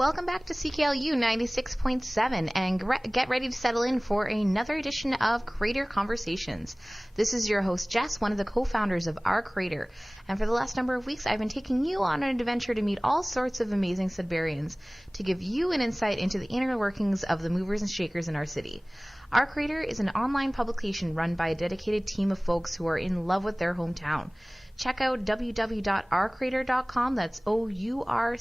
Welcome back to CKLU 96.7 and get ready to settle in for another edition of Creator Conversations. This is your host, Jess, one of the co-founders of Our Creator. And for the last number of weeks, I've been taking you on an adventure to meet all sorts of amazing Sudburyans to give you an insight into the inner workings of the movers and shakers in our city. Our Creator is an online publication run by a dedicated team of folks who are in love with their hometown. Check out www.ourcreator.com, that's OURCRATER,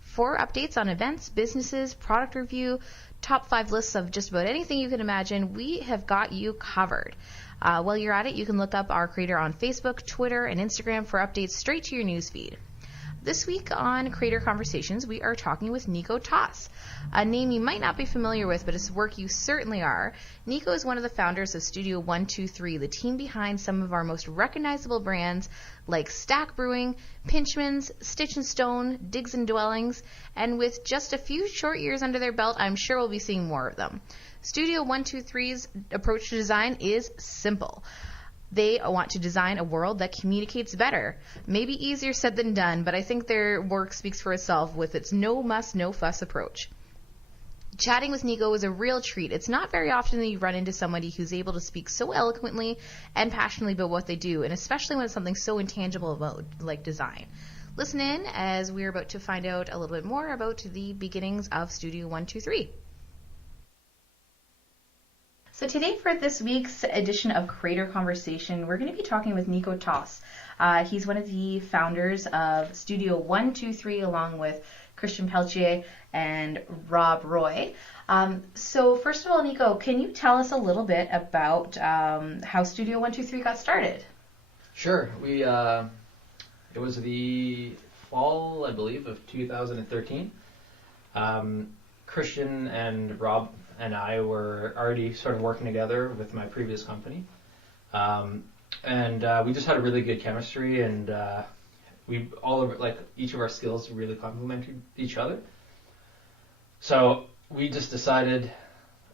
for updates on events, businesses, product review, top 5 lists of just about anything you can imagine. We have got you covered. While you're at it, you can look up Our Creator on Facebook, Twitter, and Instagram for updates straight to your newsfeed. This week on Creator Conversations, we are talking with Nico Taus, a name you might not be familiar with, but his work you certainly are. Nico is one of the founders of Studio 123, the team behind some of our most recognizable brands like Stack Brewing, Pinchman's, Stitch and Stone, Digs and Dwellings, and with just a few short years under their belt, I'm sure we'll be seeing more of them. Studio 123's approach to design is simple. They want to design a world that communicates better. Maybe easier said than done, but I think their work speaks for itself with its no muss, no fuss approach. Chatting with Nico was a real treat. It's not very often that you run into somebody who's able to speak so eloquently and passionately about what they do, and especially when it's something so intangible about like design. Listen in as we're about to find out a little bit more about the beginnings of Studio 123. So today for this week's edition of Creator Conversation, we're going to be talking with Nico Taus. He's one of the founders of Studio 123 along with Christian Peltier and Rob Roy. So first of all, Nico, can you tell us a little bit about how Studio 123 got started? Sure. It was the fall, I believe, of 2013. Christian and Rob and I were already sort of working together with my previous company. And we just had a really good chemistry, and each of our skills really complemented each other. So we just decided,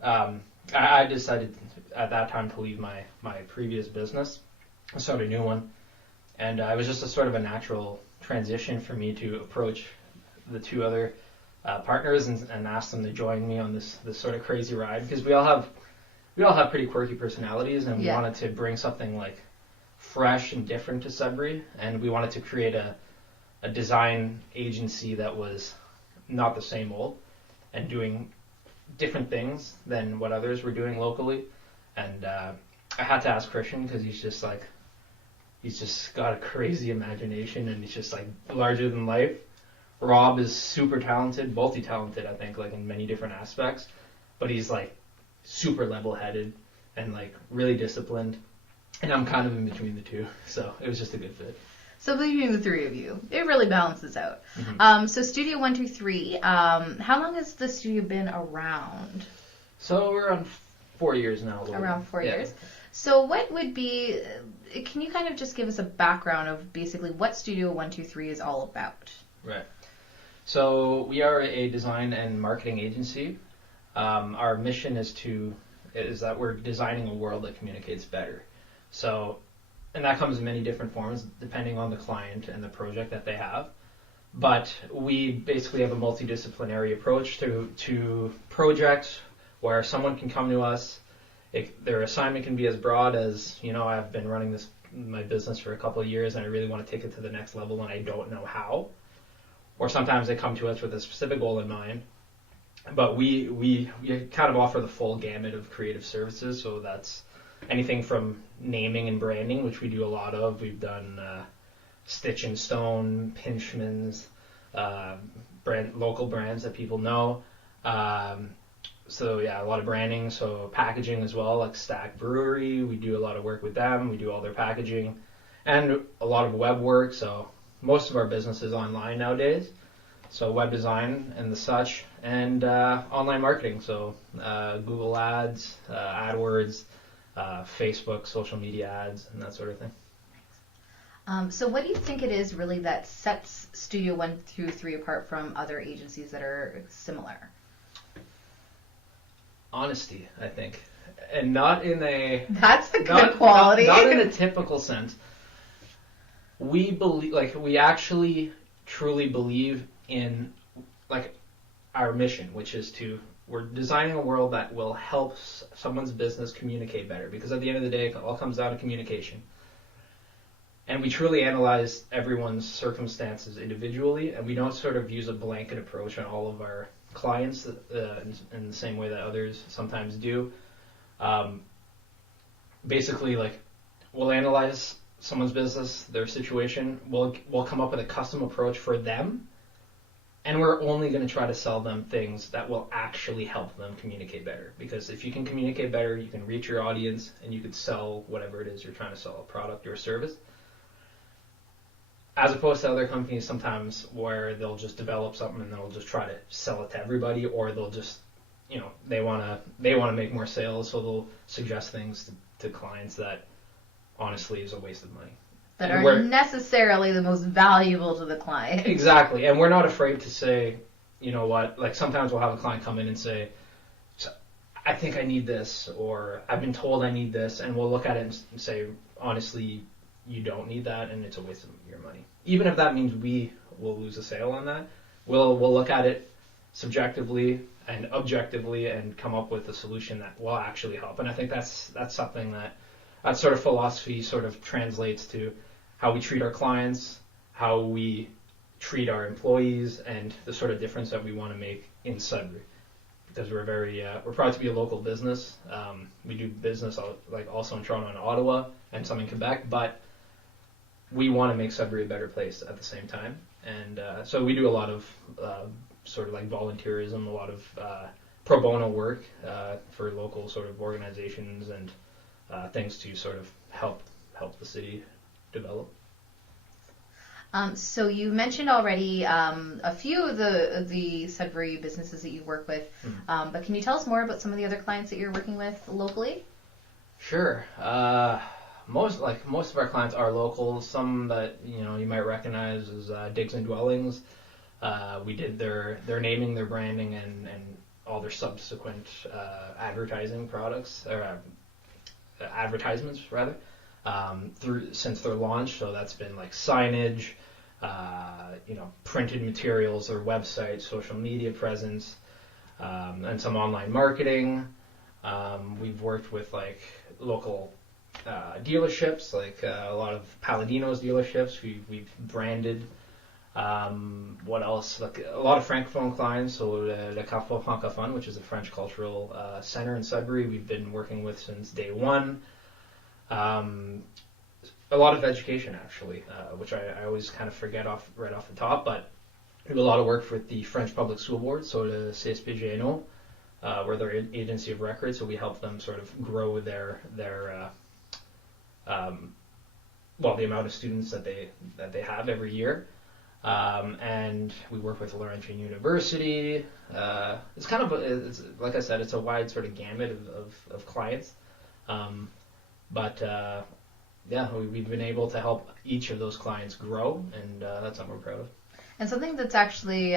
I decided at that time to leave my previous business and start a new one. And it was just a sort of a natural transition for me to approach the two other partners and ask them to join me on this sort of crazy ride, because we all have pretty quirky personalities, and we wanted to bring something like fresh and different to Sudbury, and we wanted to create a design agency that was not the same old and doing different things than what others were doing locally. And I had to ask Christian, because he's just got a crazy imagination, and he's just like larger than life. Rob is super talented, multi-talented, I think, like in many different aspects, but he's like super level-headed and like really disciplined, and I'm kind of in between the two, so it was just a good fit. So between the three of you, it really balances out. Mm-hmm. So Studio 123, how long has the studio been around? So we're around 4 years now. Around 4 years. So what would be, can you kind of just give us a background of basically what Studio 123 is all about? Right. So we are a design and marketing agency. Our mission is that we're designing a world that communicates better. So, and that comes in many different forms depending on the client and the project that they have. But we basically have a multidisciplinary approach to projects where someone can come to us. Their assignment can be as broad as, I've been running my business for a couple of years and I really want to take it to the next level and I don't know how. Or sometimes they come to us with a specific goal in mind. But we kind of offer the full gamut of creative services. So that's anything from naming and branding, which we do a lot of. We've done Stitch and Stone, Pinchman's, local brands that people know. So yeah, a lot of branding. So packaging as well, like Stack Brewery. We do a lot of work with them. We do all their packaging. And a lot of web work. So most of our business is online nowadays, so web design and the such, and online marketing, so Google Ads, AdWords, Facebook, social media ads, and that sort of thing. So what do you think it is really that sets Studio 123 apart from other agencies that are similar? Honesty, I think, and not in a... That's a good quality. Not in a typical sense. We believe, we actually truly believe in like our mission, which is we're designing a world that will help someone's business communicate better, because at the end of the day, it all comes down to communication. And we truly analyze everyone's circumstances individually, and we don't sort of use a blanket approach on all of our clients in the same way that others sometimes do. Basically, like, we'll analyze someone's business, their situation, we'll come up with a custom approach for them, and we're only going to try to sell them things that will actually help them communicate better. Because if you can communicate better, you can reach your audience, and you could sell whatever it is you're trying to sell, a product or a service. As opposed to other companies sometimes where they'll just develop something and they'll just try to sell it to everybody, or they'll just, they want to make more sales, so they'll suggest things to clients that honestly is a waste of money. That aren't necessarily the most valuable to the client. Exactly. And we're not afraid to say, you know what, like sometimes we'll have a client come in and say, I think I need this, or I've been told I need this, and we'll look at it and say, honestly, you don't need that, and it's a waste of your money. Even if that means we will lose a sale on that, we'll look at it subjectively and objectively and come up with a solution that will actually help. And I think that's something that sort of philosophy sort of translates to how we treat our clients, how we treat our employees, and the sort of difference that we want to make in Sudbury. Because we're proud to be a local business. We do business like also in Toronto and Ottawa and some in Quebec, but we want to make Sudbury a better place at the same time. And so we do a lot of sort of like volunteerism, a lot of pro bono work for local sort of organizations and things to sort of help the city develop. So you mentioned already a few of the Sudbury businesses that you work with, but can you tell us more about some of the other clients that you're working with locally? Sure. Most of our clients are local. Some that you might recognize is Digs and Dwellings. We did their naming, their branding, and all their subsequent advertising products or advertisements rather since their launch. So that's been like signage, printed materials, their website, social media presence, and some online marketing. We've worked with like local dealerships, like a lot of Palladino's dealerships. We've branded. What else? Like a lot of francophone clients. So Le Café Francophone, which is a French cultural center in Sudbury, we've been working with since day one. A lot of education, actually, which I always kind of forget right off the top, but we do a lot of work with the French Public School Board, so the CSPGNO, we're their agency of record, so we help them sort of grow their the amount of students that they have every year. And we work with Laurentian University. It's kind of it's like I said, it's a wide sort of gamut of clients. We've been able to help each of those clients grow, and that's something we're proud of. And something that's actually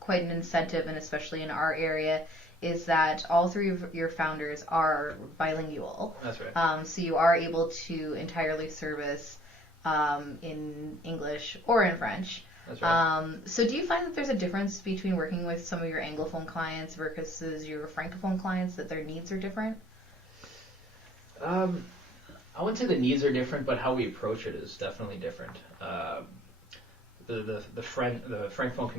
quite an incentive, and especially in our area, is that all three of your founders are bilingual. That's right. So you are able to entirely service in English or in French. That's right. So do you find that there's a difference between working with some of your Anglophone clients versus your francophone clients, that their needs are different? I wouldn't say the needs are different, but how we approach it is definitely different. The francophone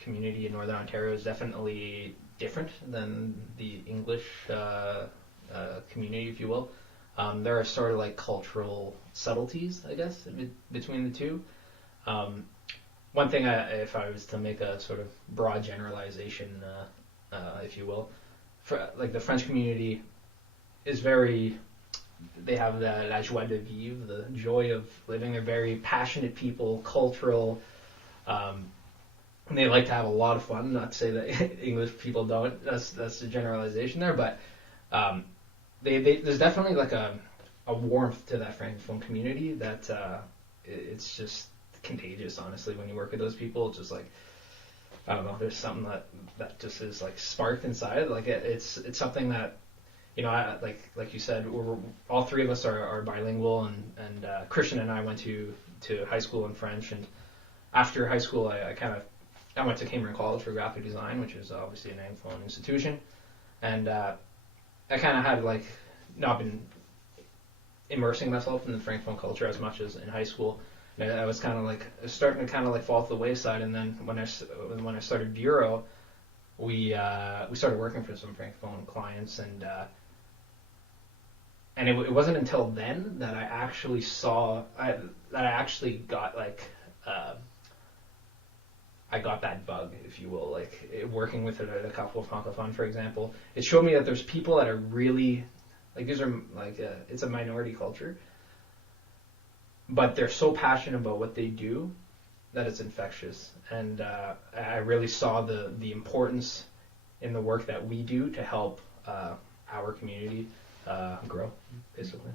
community in Northern Ontario is definitely different than the English community, if you will. There are sort of like cultural subtleties, I guess, between the two. One thing, if I was to make a sort of broad generalization, if you will, like the French community is very, they have la joie de vivre, the joy of living. They're very passionate people, cultural. And they like to have a lot of fun. Not to say that English people don't. That's a generalization there, but there's definitely like a warmth to that francophone community that it's just contagious. Honestly, when you work with those people, it's just like, I don't know. There's something that just is like sparked inside. Like it's something that, like you said, all three of us are bilingual, and Christian and I went to high school in French, and after high school I kind of I went to Cambridge College for graphic design, which is obviously an Anglophone institution, and I kind of had like not been immersing myself in the francophone culture as much as in high school. And I was kind of like starting to kind of like fall to the wayside. And then when I started Bureau, we started working for some francophone clients, and it wasn't until then that I actually got like. I got that bug, if you will, like working with a couple of francophone, for example. It showed me that there's people that are really, like these are like, it's a minority culture, but they're so passionate about what they do that it's infectious. And I really saw the importance in the work that we do to help our community grow, basically.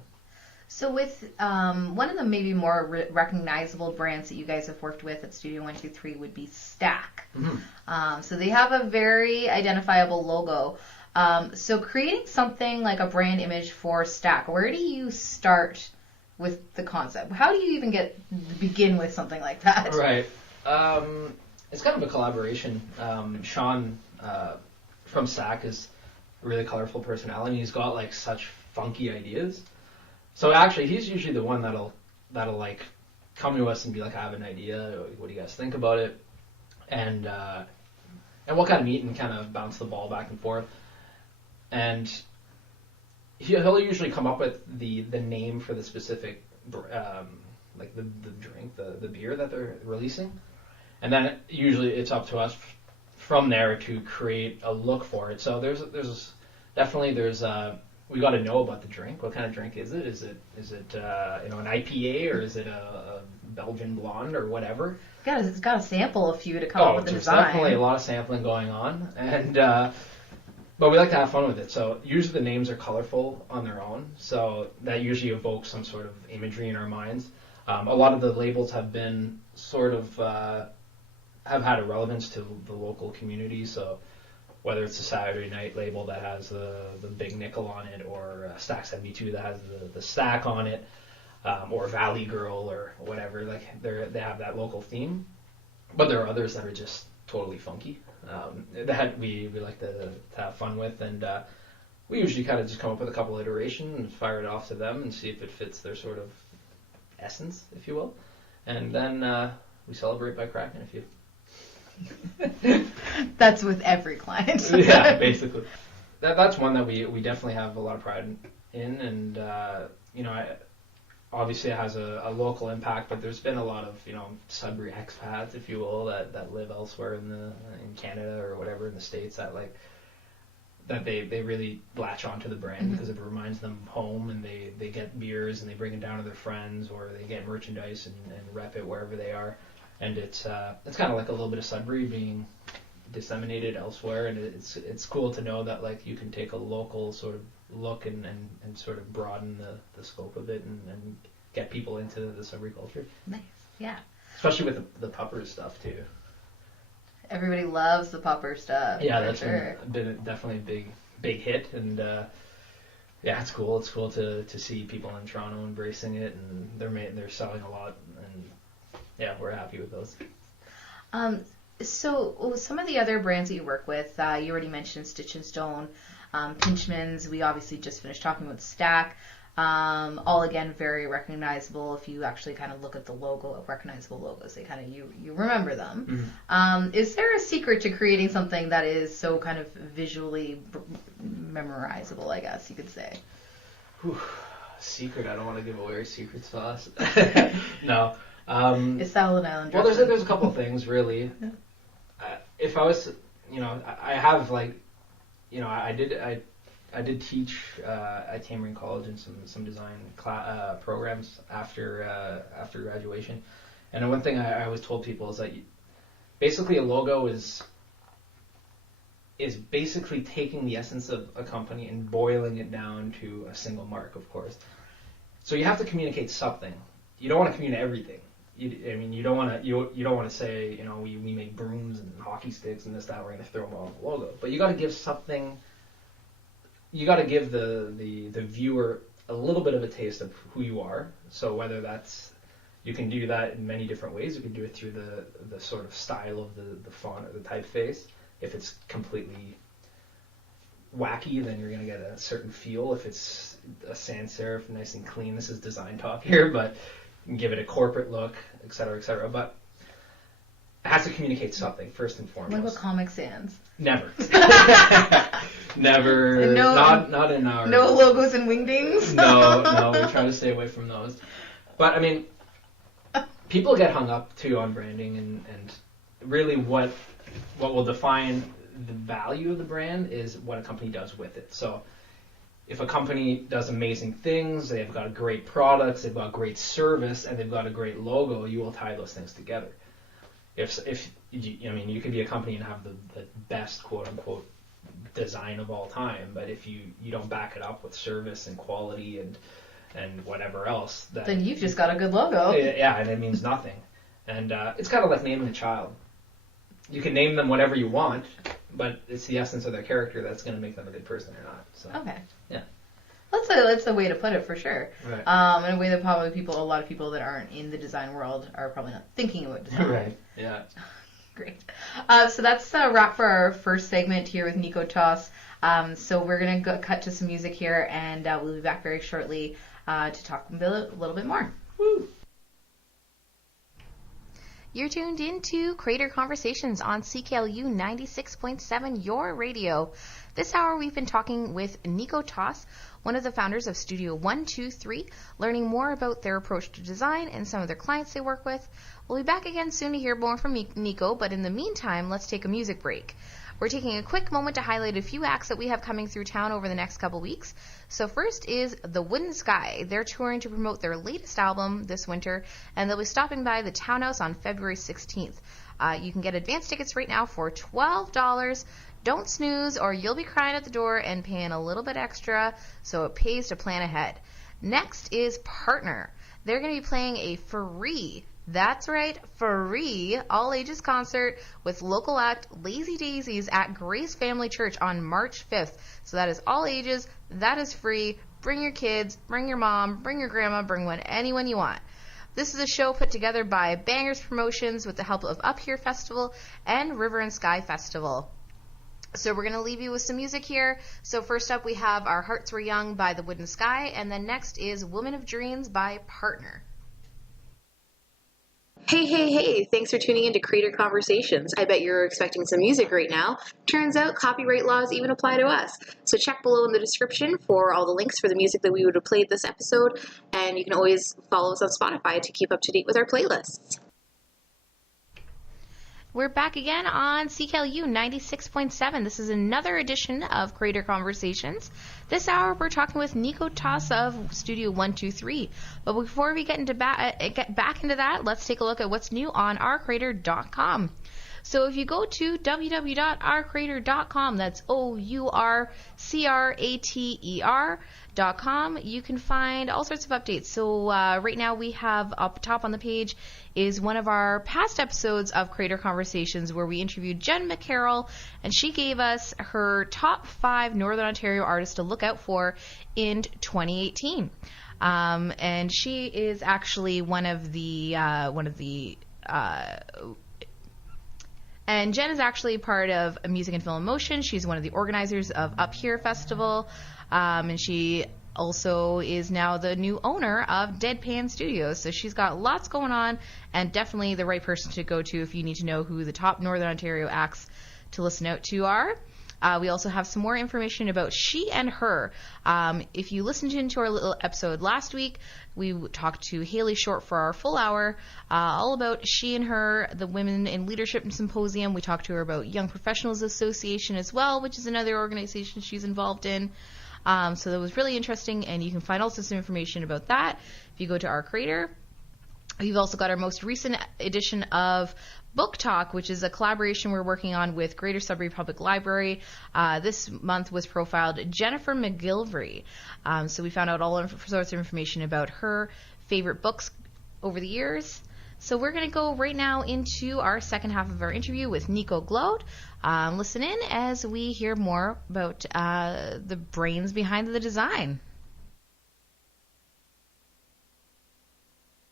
So with one of the maybe more recognizable brands that you guys have worked with at Studio 123 would be Stack. Mm-hmm. So they have a very identifiable logo. So creating something like a brand image for Stack, where do you start with the concept? How do you even begin with something like that? Right. It's kind of a collaboration. Sean from Stack is a really colorful personality. He's got like such funky ideas. So actually, he's usually the one that'll like come to us and be like, I have an idea. What do you guys think about it? And we'll kind of meet and kind of bounce the ball back and forth. And he'll usually come up with the name for the specific like the drink, the beer that they're releasing, and then usually it's up to us from there to create a look for it. So there's definitely we got to know about the drink. What kind of drink is it? Is it an IPA, or is it a Belgian blonde or whatever? It's got to sample a few to come up with the design. There's definitely a lot of sampling going on, and but we like to have fun with it. So usually the names are colorful on their own, so that usually evokes some sort of imagery in our minds. A lot of the labels have been sort of have had a relevance to the local community. So whether it's a Saturday Night label that has the big nickel on it, or Stack 72 that has the stack on it, or Valley Girl or whatever, like they have that local theme. But there are others that are just totally funky that we like to have fun with, and we usually kind of just come up with a couple iterations and fire it off to them and see if it fits their sort of essence, if you will, and then we celebrate by cracking a few. That's with every client. Yeah, basically. That's one that we definitely have a lot of pride in, and obviously it has a local impact, but there's been a lot of Sudbury expats, if you will, that live elsewhere in Canada or whatever, in the States, that they really latch onto the brand because it reminds them of home, and they get beers and they bring it down to their friends, or they get merchandise and rep it wherever they are. And it's kind of like a little bit of Sudbury being disseminated elsewhere, and it's cool to know that like you can take a local sort of look and sort of broaden the scope of it and get people into the Sudbury culture. Nice, yeah. Especially with the pupper stuff too. Everybody loves the pupper stuff. Yeah, that's been definitely a big hit, and yeah, it's cool. It's cool to see people in Toronto embracing it, and they're selling a lot, and yeah, we're happy with those. So some of the other brands that you work with, you already mentioned Stitch and Stone, Pinchman's. We obviously just finished talking about Stack. All again very recognizable. If you actually kind of look at the logo, recognizable logos, they kind of you remember them. Mm-hmm. Is there a secret to creating something that is so kind of visually memorizable, I guess you could say? Secret? I don't want to give away our secret sauce. No. It's salad island. Well, there's a couple things really. If I was, I have like, I did teach at Cambridge College in some design programs after graduation, and one thing I always told people is that basically a logo is basically taking the essence of a company and boiling it down to a single mark, of course. So you have to communicate something. You don't want to communicate everything. You don't want to say we make brooms and hockey sticks and this, that, we're going to throw them on the logo. But you got to give something. You got to give the viewer a little bit of a taste of who you are. So whether that's You can do that in many different ways. You can do it through the sort of style of the font or the typeface. If it's completely wacky, then you're going to get a certain feel. If it's a sans serif, nice and clean, this is design talk here, but you can give it a corporate look, et cetera, et cetera. But it has to communicate something, first and foremost. What about Comic Sans? Never. Never. No, not in our... No logos and wingdings? No, we're trying to stay away from those. But, I mean, people get hung up, too, on branding, and really what will define the value of the brand is what a company does with it. So if a company does amazing things, they've got great products, they've got great service, and they've got a great logo, you will tie those things together. If you could be a company and have the best quote-unquote design of all time, but if you don't back it up with service and quality and whatever else, then you've just got a good logo. Yeah, and it means nothing. And it's kind of like naming a child. You can name them whatever you want, but it's the essence of their character that's going to make them a good person or not. So, okay. Yeah. That's a way to put it for sure. Right. In a way that probably a lot of people that aren't in the design world are probably not thinking about design. Right. Yeah. Great. So that's a wrap for our first segment here with Nico Taus. So we're going to cut to some music here, and we'll be back very shortly to talk a little bit more. Woo. You're tuned into Creator Conversations on CKLU 96.7, your radio. This hour we've been talking with Nico Taus, one of the founders of Studio 123, learning more about their approach to design and some of their clients they work with. We'll be back again soon to hear more from Nico, but in the meantime, let's take a music break. We're taking a quick moment to highlight a few acts that we have coming through town over the next couple weeks. So first is The Wooden Sky. They're touring to promote their latest album this winter, and they'll be stopping by the Townhouse on February 16th. You can get advance tickets right now for $12. Don't snooze, or you'll be crying at the door and paying a little bit extra, so it pays to plan ahead. Next is Partner. They're going to be playing a free, that's right, free all-ages concert with local act Lazy Daisies at Grace Family Church on March 5th. So that is all ages, that is free. Bring your kids, bring your mom, bring your grandma, bring anyone you want. This is a show put together by Bangers Promotions with the help of Up Here Festival and River and Sky Festival. So we're going to leave you with some music here. So first up we have Our Hearts Were Young by The Wooden Sky, and then next is Woman of Dreams by Partner. Hey, thanks for tuning in to Creator Conversations. I bet you're expecting some music right now. Turns out copyright laws even apply to us. So check below in the description for all the links for the music that we would have played this episode, and you can always follow us on Spotify to keep up to date with our playlists. We're back again on CKLU 96.7. This is another edition of Creator Conversations. This hour, we're talking with Nico Taus of Studio 123. But before we get back into that, let's take a look at what's new on ourcreator.com. So if you go to www.ourcreator.com, that's OURCRATER.com, you can find all sorts of updates. So right now we have up top on the page is one of our past episodes of Creator Conversations where we interviewed Jen McCarroll, and she gave us her top 5 Northern Ontario artists to look out for in 2018. And she is actually and Jen is actually part of Music and Film in Motion. She's one of the organizers of Up Here Festival, and she also is now the new owner of Deadpan Studios. So she's got lots going on, and definitely the right person to go to if you need to know who the top Northern Ontario acts to listen out to are. We also have some more information about She and Her. If you listened into our little episode last week, we talked to Haley Short for our full hour, all about She and Her, the Women in Leadership Symposium. We talked to her about Young Professionals Association as well, which is another organization she's involved in. So that was really interesting, and you can find also some information about that if you go to our Creator. We've also got our most recent edition of Book Talk, which is a collaboration we're working on with Greater Sudbury Public Library. This month was profiled Jennifer McGilvery. So we found out all sorts of information about her favorite books over the years. So we're going to go right now into our second half of our interview with Nico Glode. Listen in as we hear more about the brains behind the design.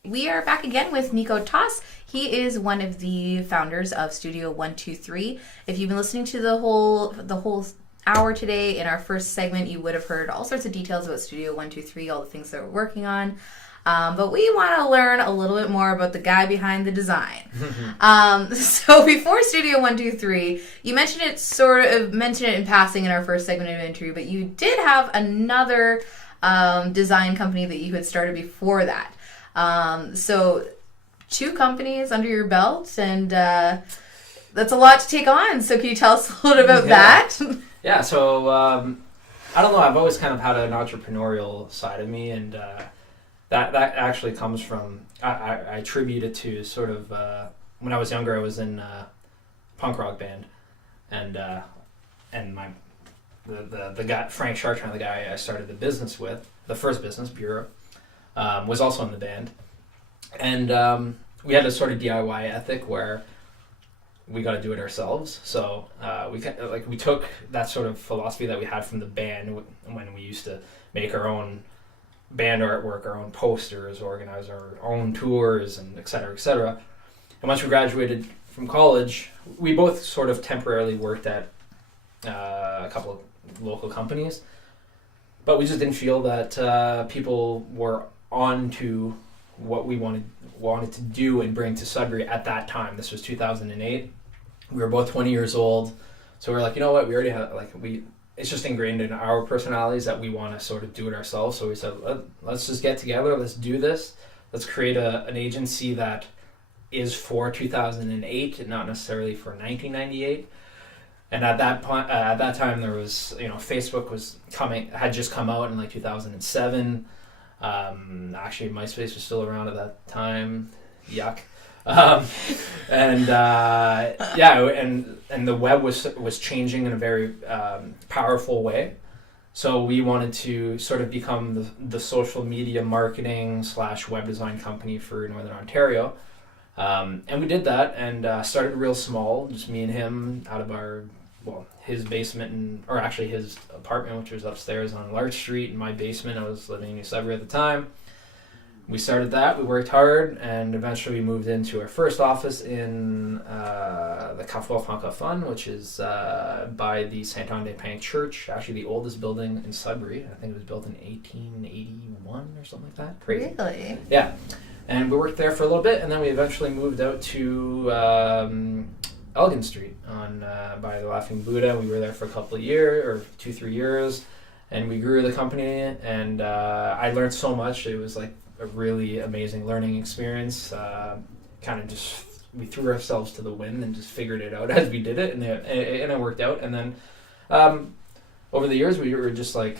We are back again with Nico Taus. He is one of the founders of Studio 123. If you've been listening to the whole hour today, in our first segment, you would have heard all sorts of details about Studio 123, all the things that we're working on. But we want to learn a little bit more about the guy behind the design. So before Studio 123, you mentioned it in passing in our first segment of the interview, but you did have another design company that you had started before that. So 2 companies under your belt, and that's a lot to take on. So can you tell us a little about that? Yeah, so I don't know. I've always kind of had an entrepreneurial side of me, and that actually comes from, I attribute it to sort of, when I was younger, I was in a punk rock band, and the guy, Frank Chartrand, the guy I started the business with, the first business, Bureau, was also in the band. And we had a sort of DIY ethic where we got to do it ourselves. So we took that sort of philosophy that we had from the band when we used to make our own band artwork, our own posters, organize our own tours, and et cetera, et cetera. And once we graduated from college, we both sort of temporarily worked at a couple of local companies, but we just didn't feel that people were on to what we wanted to do and bring to Sudbury at that time. This was 2008. We were both 20 years old, so we were like, you know what, we already have, it's just ingrained in our personalities that we want to sort of do it ourselves. So we said, let's just get together, let's do this, let's create an agency that is for 2008 and not necessarily for 1998. And at that point, at that time, there was, Facebook had just come out in 2007. Actually, MySpace was still around at that time. Yuck. And the web was changing in a very powerful way. So we wanted to sort of become the social media marketing / web design company for Northern Ontario. And we did that and started real small, just me and him out of his basement, or actually his apartment, which was upstairs on Larch Street, in my basement. I was living in New Sudbury at the time. We started that, we worked hard, and eventually we moved into our first office in the francophone, which is by the Saint-Anne-des-Pins Church, actually the oldest building in Sudbury. I think it was built in 1881 or something like that. Crazy. Really? Yeah. And we worked there for a little bit, and then we eventually moved out to Elgin Street by the Laughing Buddha. We were there for a couple of years, or 2-3 years, and we grew the company, and I learned so much. It was like a really amazing learning experience. Kind of just, we threw ourselves to the wind and just figured it out as we did it, and it worked out. And then over the years, we were just like,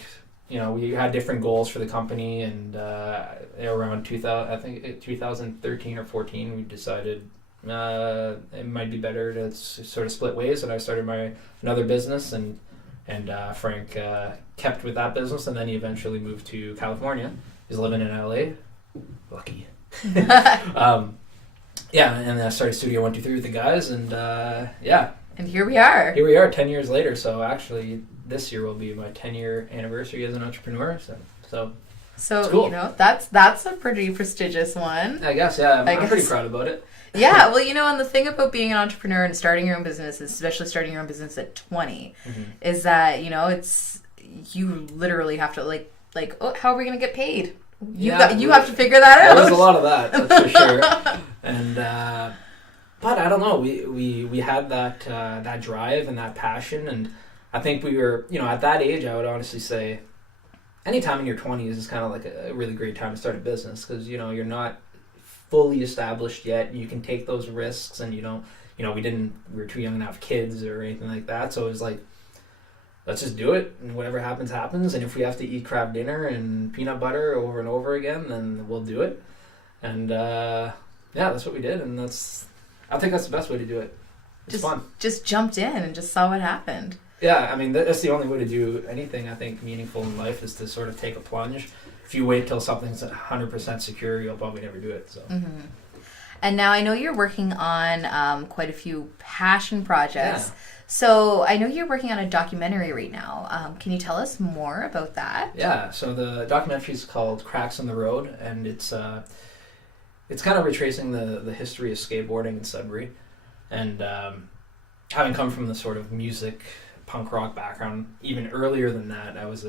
we had different goals for the company, and around 2013 or 14, we decided it might be better to sort of split ways, and I started another business, and Frank kept with that business, and then he eventually moved to California. He's living in LA. Lucky. And then I started Studio 123 with the guys, and And here we are. Here we are 10 years later, so actually this year will be my 10-year anniversary as an entrepreneur, so it's cool. That's a pretty prestigious one. I guess, yeah. I'm pretty proud about it. Yeah, well, and the thing about being an entrepreneur and starting your own business, especially starting your own business at 20, is that, it's, you literally have to, how are we going to get paid? You have to figure that out. There's a lot of that, that's for sure. And, but I don't know, we had that drive and that passion, and I think we were, at that age, I would honestly say, any time in your 20s is kind of like a really great time to start a business, because, you're not fully established yet. You can take those risks, and we were too young to have kids or anything like that, so it was like, let's just do it, and whatever happens, happens, and if we have to eat crab dinner and peanut butter over and over again, then we'll do it. And that's what we did, and I think that's the best way to do it. It's fun. Just jumped in and just saw what happened. Yeah, I mean, that's the only way to do anything, I think, meaningful in life, is to sort of take a plunge. If you wait till something's 100% secure, you'll probably never do it. So. Mm-hmm. And now I know you're working on quite a few passion projects. Yeah. So I know you're working on a documentary right now. Can you tell us more about that? Yeah, so the documentary is called Cracks in the Road, and it's kind of retracing the history of skateboarding in Sudbury, and having come from the sort of music punk rock background, even earlier than that, I was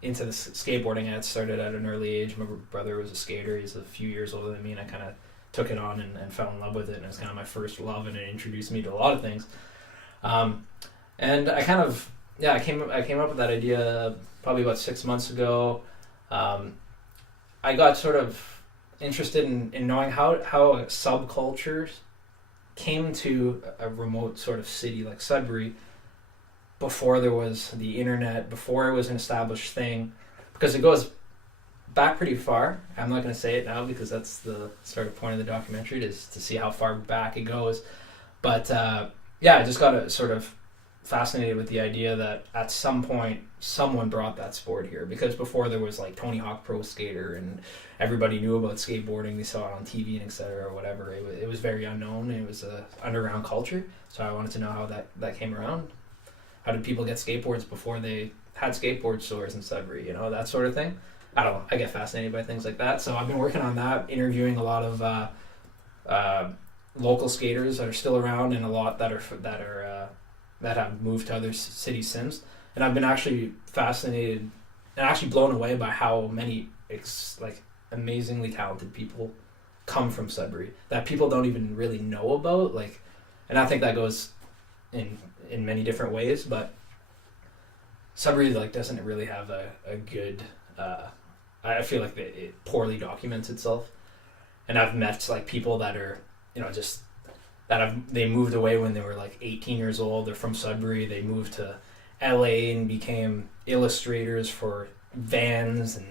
into the skateboarding. I had started at an early age. My brother was a skater. He's a few years older than me, and I kind of took it on and fell in love with it, and it was kind of my first love, and it introduced me to a lot of things. And I kind of, I came up with that idea probably about 6 months ago. I got sort of interested in knowing how subcultures came to a remote sort of city like Sudbury before there was the internet, before it was an established thing, because it goes back pretty far. I'm not going to say it now because that's the sort of point of the documentary, is to see how far back it goes. But I just got sort of fascinated with the idea that at some point someone brought that sport here, because before there was like Tony Hawk Pro Skater and everybody knew about skateboarding, they saw it on TV and etc. or whatever. It was very unknown. It was a underground culture, so I wanted to know how that came around. How did people get skateboards before they had skateboard stores in Sudbury, that sort of thing. I don't know, I get fascinated by things like that, so I've been working on that, interviewing a lot of local skaters that are still around, and a lot that have moved to other cities since. And I've been actually fascinated and actually blown away by how many amazingly talented people come from Sudbury that people don't even really know about. And I think that goes in many different ways, but Sudbury doesn't really have a good. I feel like it poorly documents itself, and I've met people that are they moved away when they were 18 years old. They're from Sudbury. They moved to LA and became illustrators for Vans and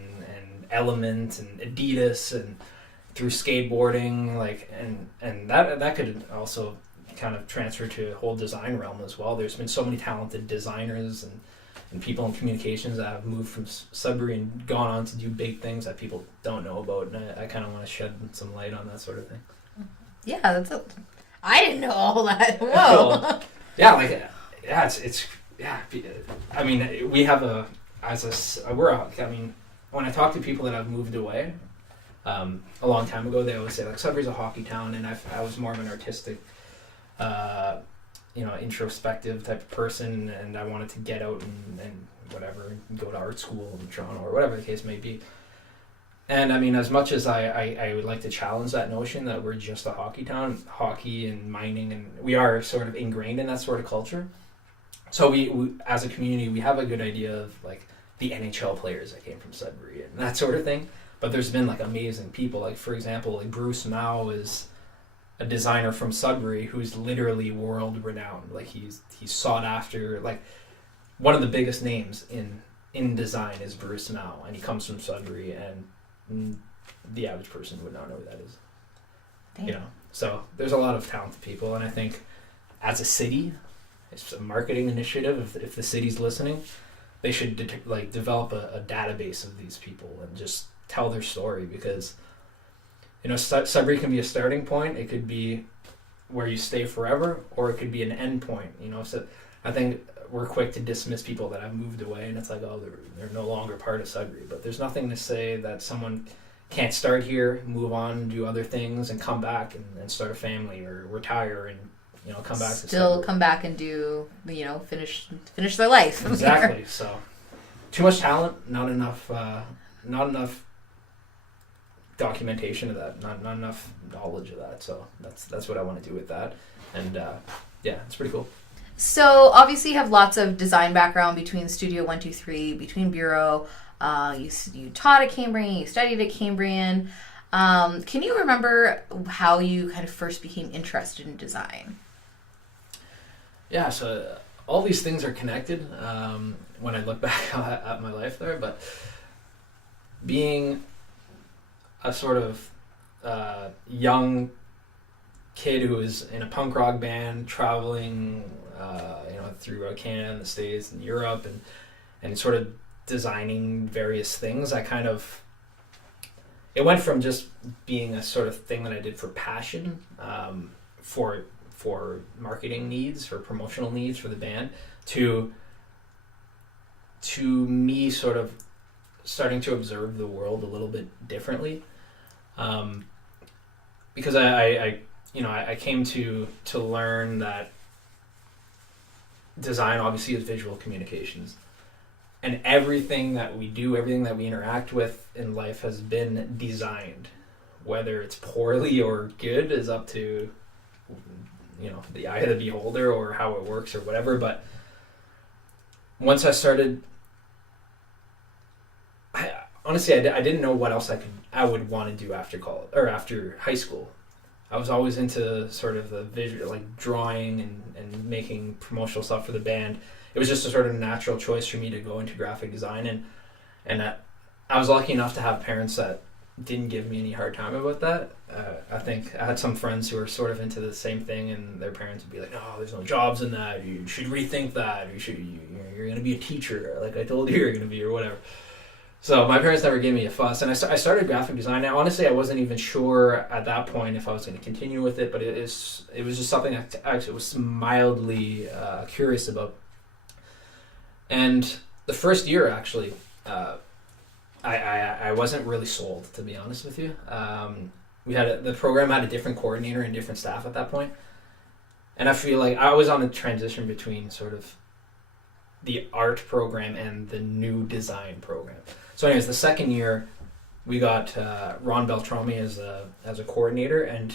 Element and Adidas, and through skateboarding, and that could also kind of transfer to a whole design realm as well. There's been so many talented designers and people in communications that have moved from Sudbury and gone on to do big things that people don't know about, and I kind of want to shed some light on that sort of thing. Yeah, I didn't know all that. Whoa. I mean, we have when I talk to people that have moved away a long time ago, they always say Sudbury's a hockey town, and I was more of an artistic, introspective type of person, and I wanted to get out and whatever, and go to art school in Toronto or whatever the case may be. And I mean, as much as I would like to challenge that notion that we're just a hockey town, hockey and mining, and we are sort of ingrained in that sort of culture. So we as a community, we have a good idea of the NHL players that came from Sudbury and that sort of thing. But there's been amazing people. For example, Bruce Mao is a designer from Sudbury who's literally world renowned. He's sought after. One of the biggest names in design is Bruce Mao, and he comes from Sudbury, and the average person would not know who that is. Damn. So there's a lot of talented people, and I think as a city, it's a marketing initiative. If the city's listening, they should develop a database of these people and just tell their story, because Sudbury can be a starting point. It could be where you stay forever, or it could be an end point. So I think we're quick to dismiss people that have moved away, and it's they're no longer part of Sudbury. But there's nothing to say that someone can't start here, move on, do other things, and come back and start a family or retire and come back. Still come back and do finish their life. Exactly. So too much talent, not enough documentation of that, not enough knowledge of that. So that's what I want to do with that, and it's pretty cool. So obviously you have lots of design background between Studio 123, between Bureau. You taught at Cambrian, you studied at Cambrian. Can you remember how you kind of first became interested in design? Yeah, so all these things are connected when I look back at my life there, but being a sort of young kid who was in a punk rock band, traveling through Canada and the States and Europe, and sort of designing various things, it went from just being a sort of thing that I did for passion, for marketing needs, for promotional needs for the band, to me sort of starting to observe the world a little bit differently. because I came to learn that design obviously is visual communications, and everything that we do, everything that we interact with in life has been designed. Whether it's poorly or good is up to the eye of the beholder, or how it works or whatever. But once I started, honestly, I didn't know what else I would want to do after college or after high school. I was always into sort of the visual, like drawing and making promotional stuff for the band. It was just a sort of natural choice for me to go into graphic design, and I was lucky enough to have parents that didn't give me any hard time about that. I think I had some friends who were sort of into the same thing, and their parents would be like, "Oh, there's no jobs in that. You should rethink that. You're going to be a teacher, like I told you you're going to be, or whatever." So my parents never gave me a fuss, and I started graphic design. Now, honestly, I wasn't even sure at that point if I was going to continue with it, but it was just something I actually was mildly curious about. And the first year, actually, I wasn't really sold, to be honest with you. The program had a different coordinator and different staff at that point, and I feel like I was on a transition between sort of the art program and the new design program. So anyways, the second year we got Ron Beltrami as a coordinator, and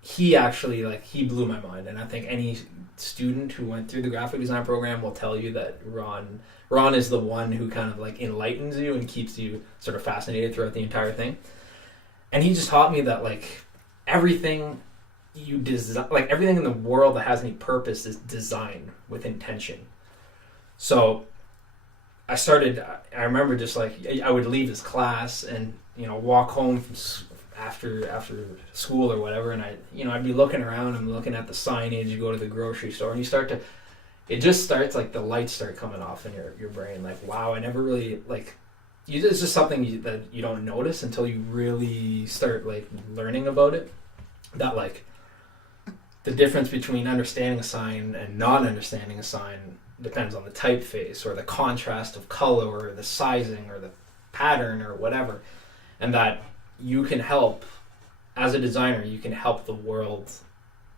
he actually he blew my mind. And I think any student who went through the graphic design program will tell you that Ron is the one who kind of enlightens you and keeps you sort of fascinated throughout the entire thing. And he just taught me that everything you design, everything in the world that has any purpose is designed with intention. So I remember just I would leave his class and walk home from after school or whatever, and I'd be looking around and looking at the signage. You go to the grocery store and it just starts the lights start coming off in your brain. Wow, I never really it's just something that you don't notice until you really start learning about it. That the difference between understanding a sign and not understanding a sign depends on the typeface or the contrast of color or the sizing or the pattern or whatever, and that you can help, as a designer, you can help the world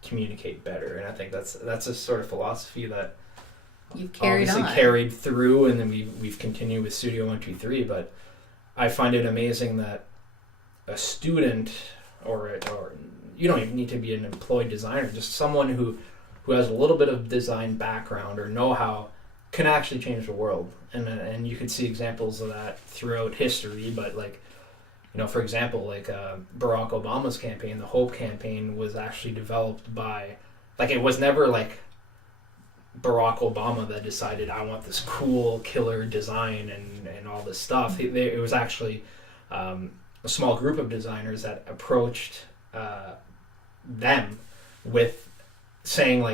communicate better. And I think that's a sort of philosophy that you've carried through, and then we've continued with Studio 123. But I find it amazing that a student or you don't even need to be an employed designer, just someone who has a little bit of design background or know-how can actually change the world. And you could see examples of that throughout history. But for example, Barack Obama's campaign, the Hope campaign, was actually developed by it was never Barack Obama that decided, I want this cool killer design and all this stuff. It was actually a small group of designers that approached them with saying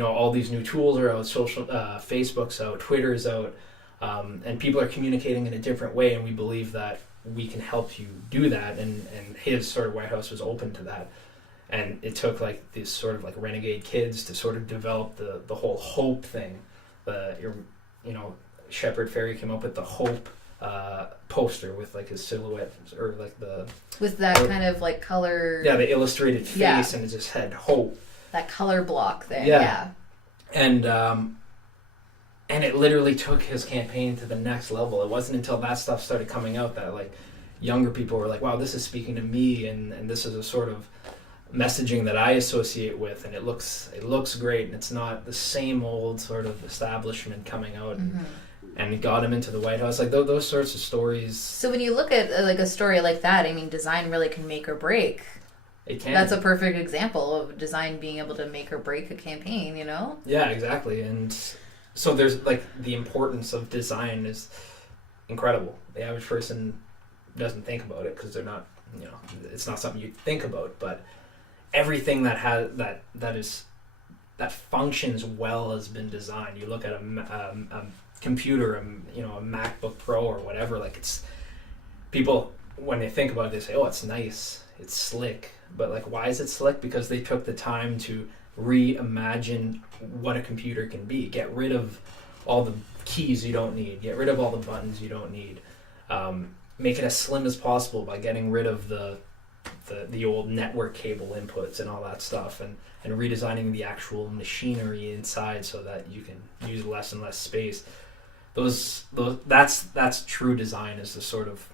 all these new tools are out, Facebook's out, Twitter's out, and people are communicating in a different way, and we believe that we can help you do that. And his sort of White House was open to that. And it took these sort of renegade kids to sort of develop the whole Hope thing. Shepard Fairey came up with the Hope poster with his silhouette or with that kind of color. Yeah, the illustrated face, and it just had Hope. That color block there. Yeah. And it literally took his campaign to the next level. It wasn't until that stuff started coming out that younger people were wow, this is speaking to me, and this is a sort of messaging that I associate with, and it looks great, and it's not the same old sort of establishment coming out. Mm-hmm. And it got him into the White House. Those sorts of stories. So when you look at a story like that, I mean, design really can make or break. It can. That's a perfect example of design being able to make or break a campaign, Yeah, exactly. And so there's the importance of design is incredible. The average person doesn't think about it because they're not, it's not something you think about. But everything that has that functions well has been designed. You look at a computer, a MacBook Pro or whatever. It's people when they think about it, they say, "Oh, it's nice, it's slick." But why is it slick? Because they took the time to reimagine what a computer can be. Get rid of all the keys you don't need. Get rid of all the buttons you don't need. Make it as slim as possible by getting rid of the the old network cable inputs and all that stuff, and redesigning the actual machinery inside so that you can use less and less space. That's true design, is the sort of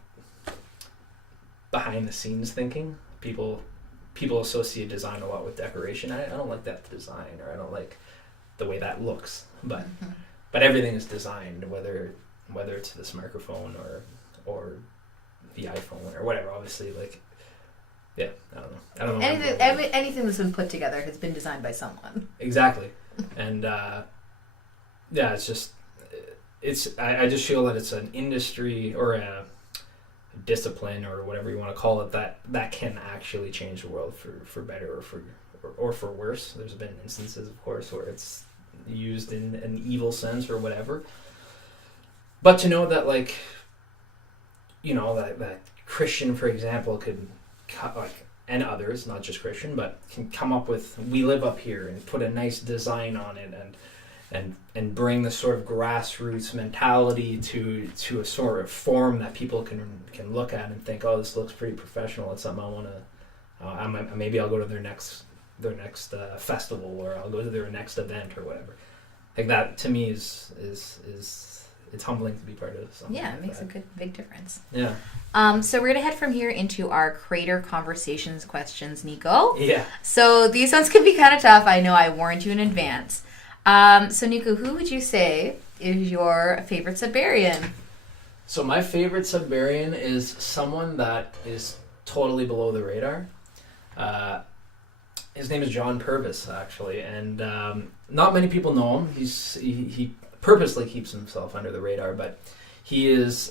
behind the scenes thinking. People associate design a lot with decoration. I don't like that design, or I don't like the way that looks. But everything is designed, whether it's this microphone or the iPhone or whatever. Obviously, like, yeah, I don't know. Anything that's been put together has been designed by someone. Exactly, and yeah, I just feel that it's an industry or a discipline or whatever you want to call it that can actually change the world for better or for worse. There's been instances, of course, where it's used in an evil sense or whatever. But to know that, like, you know, that Christian, for example, could and others, not just Christian, but can come up with, we live up here, and put a nice design on it, and bring the sort of grassroots mentality to a sort of form that people can look at and think, oh, this looks pretty professional. It's something I want to. Maybe I'll go to their next festival, or I'll go to their next event or whatever. Like, that to me is it's humbling to be part of something. Yeah, like it makes that. a big difference. Yeah. So we're gonna head from here into our Creator Conversations questions, Nico. Yeah. So these ones could be kind of tough. I know, I warned you in advance. So Nico, who would you say is your favorite Sudburian? So my favorite Sudburian is someone that is totally below the radar. His name is John Purvis, actually, and not many people know him. He purposely keeps himself under the radar, but he is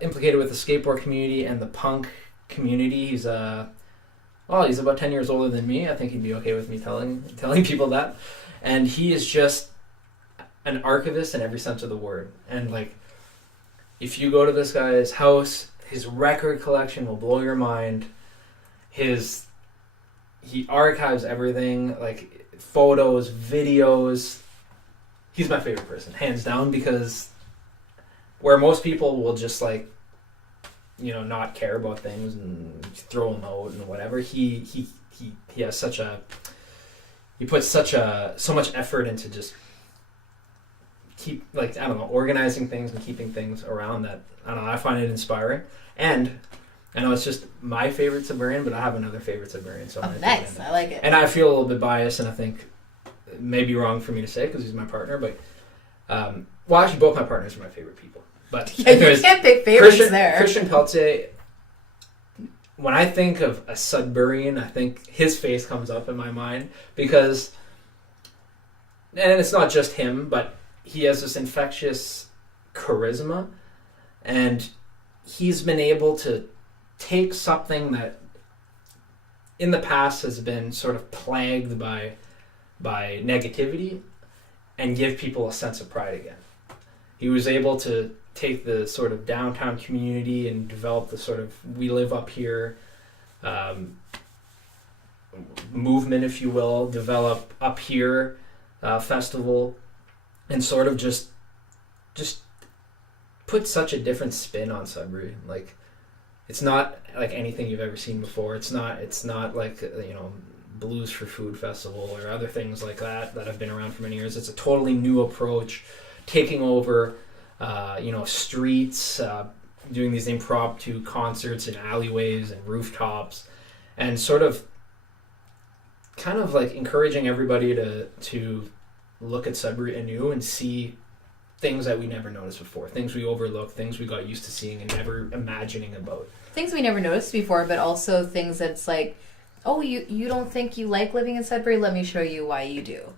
implicated with the skateboard community and the punk community. He's about 10 years older than me. I think he'd be okay with me telling people that. And he is just an archivist in every sense of the word. And, like, if you go to this guy's house, his record collection will blow your mind. He archives everything, like photos, videos. He's my favorite person, hands down, because where most people will just, like, you know, not care about things and throw them out and whatever, he has puts so much effort into just keep, like, I don't know, organizing things and keeping things around that. I don't know, I find it inspiring. And I know it's just my favorite Sudburian, but I have another favorite Sudburian. So nice, I like it. And I feel a little bit biased, and I think it may be wrong for me to say because he's my partner, but well, actually, both my partners are my favorite people. But yeah, you can't pick favorites there. Christian Peltier. When I think of a Sudburian, I think his face comes up in my mind because, and it's not just him, but he has this infectious charisma, and he's been able to take something that in the past has been sort of plagued by negativity and give people a sense of pride again. He was able to take the sort of downtown community and develop the sort of we live up here movement, if you will, develop up here festival, and sort of just put such a different spin on Sudbury. Like, it's not like anything you've ever seen before. It's not like, you know, Blues for Food Festival or other things like that have been around for many years. It's a totally new approach, taking over streets, doing these impromptu concerts in alleyways and rooftops, and sort of kind of like encouraging everybody to look at Sudbury anew and see things that we never noticed before, things we overlooked, things we got used to seeing and never imagining about. Things we never noticed before, but also things that's like, oh, you don't think you like living in Sudbury? Let me show you why you do.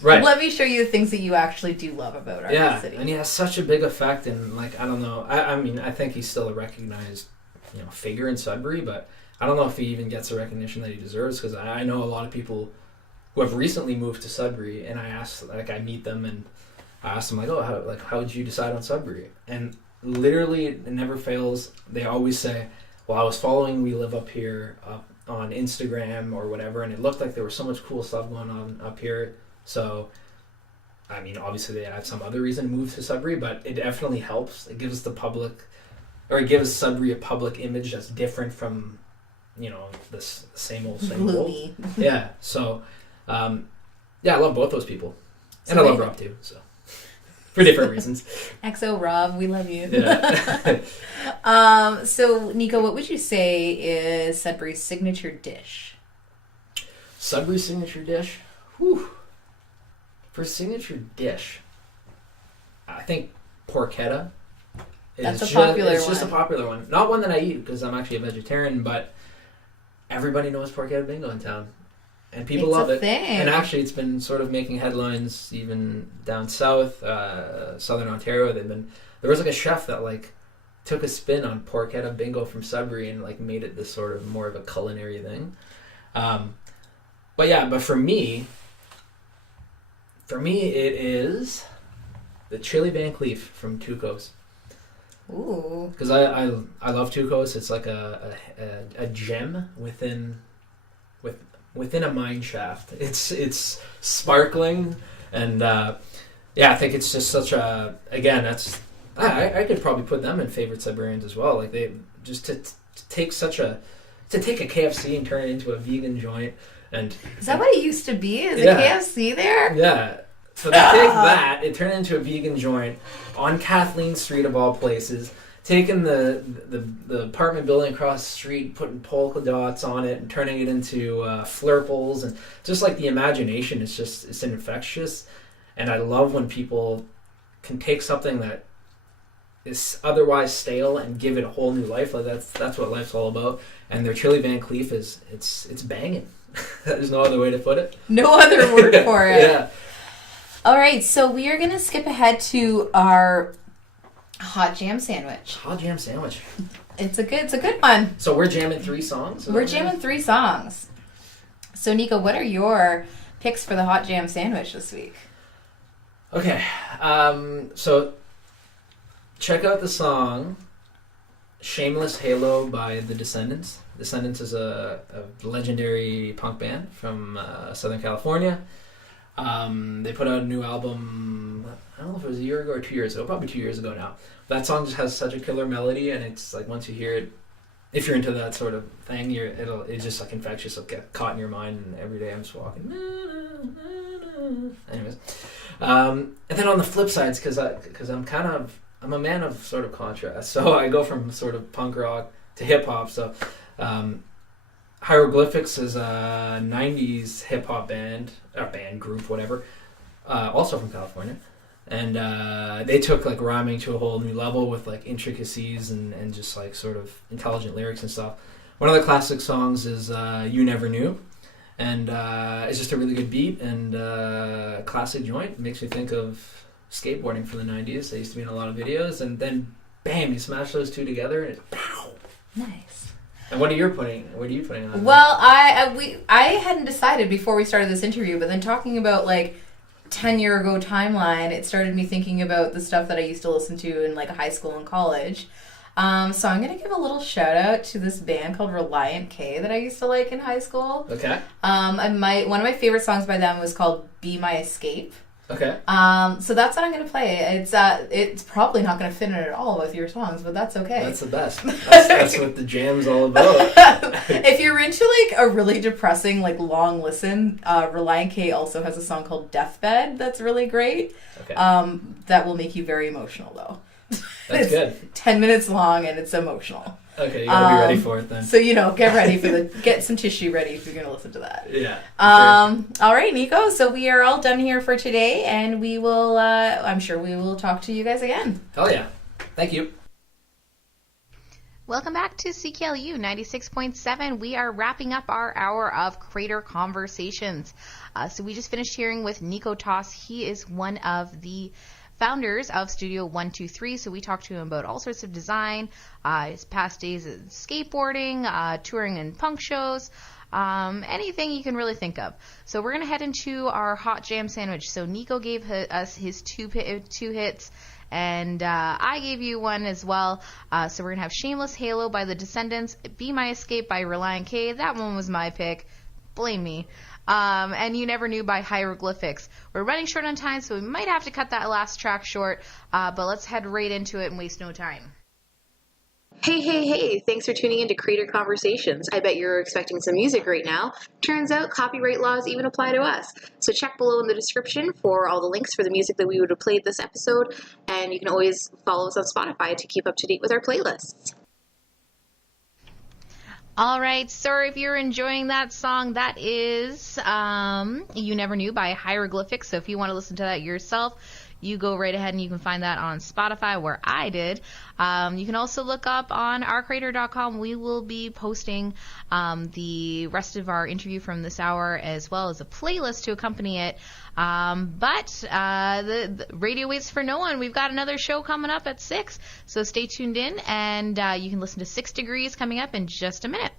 Right. Let me show you the things that you actually do love about our city. And he has such a big effect, and, like, I don't know. I mean, I think he's still a recognized, you know, figure in Sudbury, but I don't know if he even gets the recognition that he deserves, because I know a lot of people who have recently moved to Sudbury, and I meet them, and I ask them, like, oh, how did you decide on Sudbury? And literally, it never fails. They always say, well, I was following We Live Up Here on Instagram or whatever, and it looked like there was so much cool stuff going on up here. So, I mean, obviously they have some other reason to move to Sudbury, but it definitely helps. It gives the public, or it gives Sudbury a public image that's different from this same old. Gloomy. Yeah. So, I love both those people, and So I love Rob too. So, for different reasons. XO Rob, we love you. Yeah. So Nico, what would you say is Sudbury's signature dish? Sudbury's signature dish? Whew. For signature dish, I think porchetta. That's a popular one. It's just a popular one. Not one that I eat because I'm actually a vegetarian, but everybody knows porchetta bingo in town. And people love it. Thing. And actually it's been sort of making headlines even down south, southern Ontario. There was like a chef that like took a spin on porchetta bingo from Sudbury and like made it this sort of more of a culinary thing. But for me it is the chili Van Cleef from Tuco's. Ooh. Because I love Tuco's. It's like a gem within a mine shaft. It's sparkling, and I think it's just such a. Again, I could probably put them in favorite Sudburyans as well. Like they just to take a KFC and turn it into a vegan joint. And is that what it used to be? Is a KFC there? Yeah. So they take that, it turned it into a vegan joint on Kathleen Street of all places, taking the apartment building across the street, putting polka dots on it and turning it into flurples, and just like the imagination is just, it's infectious. And I love when people can take something that is otherwise stale and give it a whole new life. Like that's what life's all about. And their chili Van Cleef it's banging. There's no other way to put it. No other word for it. Yeah. All right, so we are going to skip ahead to our hot jam sandwich. Hot jam sandwich. It's a good one. So we're jamming 3 songs? We're jamming 3 songs. So Nico, what are your picks for the hot jam sandwich this week? Okay, so check out the song Shameless Halo by The Descendants. Descendants is a legendary punk band from Southern California. They put out a new album, I don't know if it was a year ago or 2 years ago, probably 2 years ago now. That song just has such a killer melody, and it's like once you hear it, if you're into that sort of thing, it's just like infectious. It'll get caught in your mind, and every day I'm just walking. Anyways, and then on the flip sides, because I'm a man of sort of contrast, so I go from sort of punk rock to hip hop. So Hieroglyphics is a 90s hip hop band group, whatever, also from California. And they took like rhyming to a whole new level with like intricacies and just like sort of intelligent lyrics and stuff. One of the classic songs is You Never Knew. And it's just a really good beat and classic joint. It makes me think of skateboarding from the 90s. I used to be in a lot of videos. And then, bam, you smash those two together and it's pow! Nice. And what are you putting on? Well, I hadn't decided before we started this interview, but then talking about like 10-year ago timeline, it started me thinking about the stuff that I used to listen to in like high school and college. So I'm going to give a little shout out to this band called Reliant K that I used to like in high school. Okay. One of my favorite songs by them was called Be My Escape. Okay. So that's what I'm going to play. It's probably not going to fit in at all with your songs, but that's okay. That's the best. That's what the jam's all about. If you're into like a really depressing, like long listen, Reliant K also has a song called Deathbed that's really great. Okay. That will make you very emotional though. That's good. 10 minutes long and it's emotional. Okay, you gotta be ready for it then. So get ready get some tissue ready if you're gonna listen to that. Yeah. Sure. All right, Nico. So we are all done here for today, and we will. I'm sure we will talk to you guys again. Hell yeah! Thank you. Welcome back to CKLU 96.7. We are wrapping up our hour of Crater Conversations. So we just finished hearing with Nico Taus. He is one of the founders of Studio 123, so we talked to him about all sorts of design, his past days of skateboarding, touring in punk shows, anything you can really think of. So we're going to head into our hot jam sandwich. So Nico gave us his two hits, and I gave you one as well. So we're going to have Shameless Halo by The Descendants, Be My Escape by Reliant K. That one was my pick. Blame me. And You Never Knew by Hieroglyphics. We're running short on time, so we might have to cut that last track short, but let's head right into it and waste no time. Hey, thanks for tuning in to Creator Conversations. I bet you're expecting some music right now. Turns out copyright laws even apply to us. So check below in the description for all the links for the music that we would have played this episode, and you can always follow us on Spotify to keep up to date with our playlists. All right, so if you're enjoying that song, that is You Never Knew by Hieroglyphics. So if you want to listen to that yourself, you go right ahead and you can find that on Spotify, where I did. You can also look up on ourcreator.com. We will be posting the rest of our interview from this hour, as well as a playlist to accompany it. But the radio waits for no one. We've got another show coming up at 6, so stay tuned in, and you can listen to 6 Degrees coming up in just a minute.